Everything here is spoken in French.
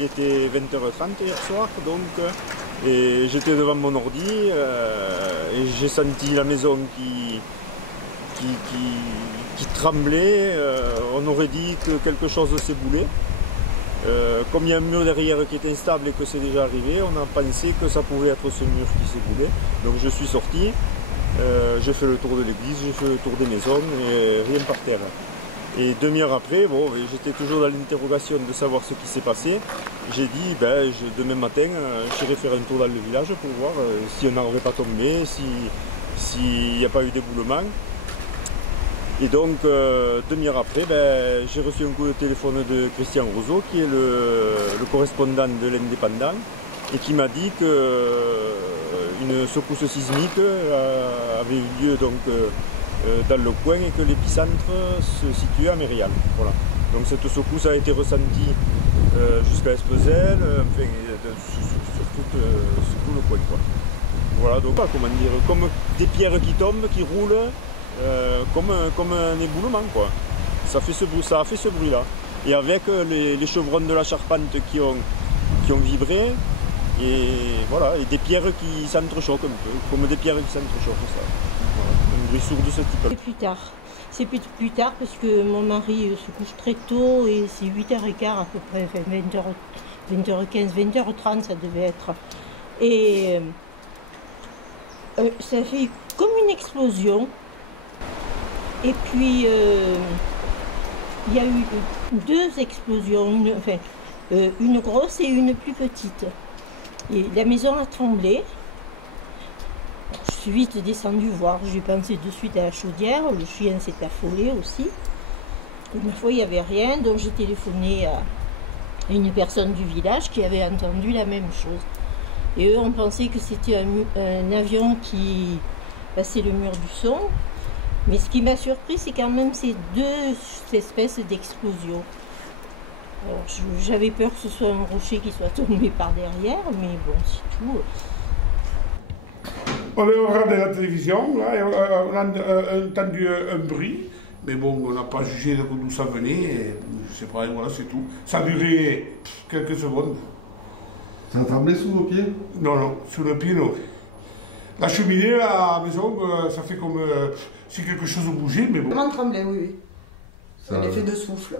il était 20h30 hier soir, donc, et j'étais devant mon ordi, et j'ai senti la maison qui tremblait. On aurait dit que quelque chose s'éboulait. Comme il y a un mur derrière qui est instable et que c'est déjà arrivé, on a pensé que ça pouvait être ce mur qui s'éboulait. Donc je suis sorti, j'ai fait le tour de l'église, j'ai fait le tour des maisons et rien par terre. Et demi-heure après, bon, j'étais toujours dans l'interrogation de savoir ce qui s'est passé. J'ai dit, demain matin, j'irai faire un tour dans le village pour voir si on n'aurait pas tombé, s'il n'y a pas eu d'éboulement. Et donc, demi-heure après, j'ai reçu un coup de téléphone de Christian Roseau, qui est le correspondant de l'Indépendant, et qui m'a dit qu'une secousse sismique avait eu lieu donc, dans le coin et que l'épicentre se situait à Mérial. Voilà. Donc cette secousse a été ressentie jusqu'à Espezel, enfin, sur tout le coin. Quoi. Voilà, donc comment dire, comme des pierres qui tombent, qui roulent, comme un éboulement, quoi. Ça a fait ce bruit-là. Et avec les chevrons de la charpente qui ont vibré, et voilà, et des pierres qui s'entrechoquent un peu, comme des pierres qui s'entrechoquent, ça. Voilà, un bruit sourd de ce type. C'est plus tard. C'est plus tard parce que mon mari se couche très tôt et c'est 8h15 à peu près, enfin 20h15, 20h30 ça devait être. Et ça fait comme une explosion. Et puis il y a eu deux explosions, une grosse et une plus petite. Et la maison a tremblé. Je suis vite descendue voir, j'ai pensé de suite à la chaudière, le chien s'est affolé aussi. Et ma foi, il n'y avait rien, donc j'ai téléphoné à une personne du village qui avait entendu la même chose. Et eux ont pensé que c'était un avion qui passait le mur du son. Mais ce qui m'a surpris, c'est quand même ces deux espèces d'explosions. Alors j'avais peur que ce soit un rocher qui soit tombé par derrière, mais bon, c'est tout. On a regardé la télévision, là, et on a entendu un bruit, mais bon, on n'a pas jugé d'où ça venait, et je sais pas, voilà, c'est tout. Ça a duré quelques secondes. Ça a tremblé sous vos pieds? Non, non, sous le pied, non. La cheminée, à la maison, ça fait comme si quelque chose bougeait, mais bon. Vraiment tremblé, oui. Ça... Un effet de souffle.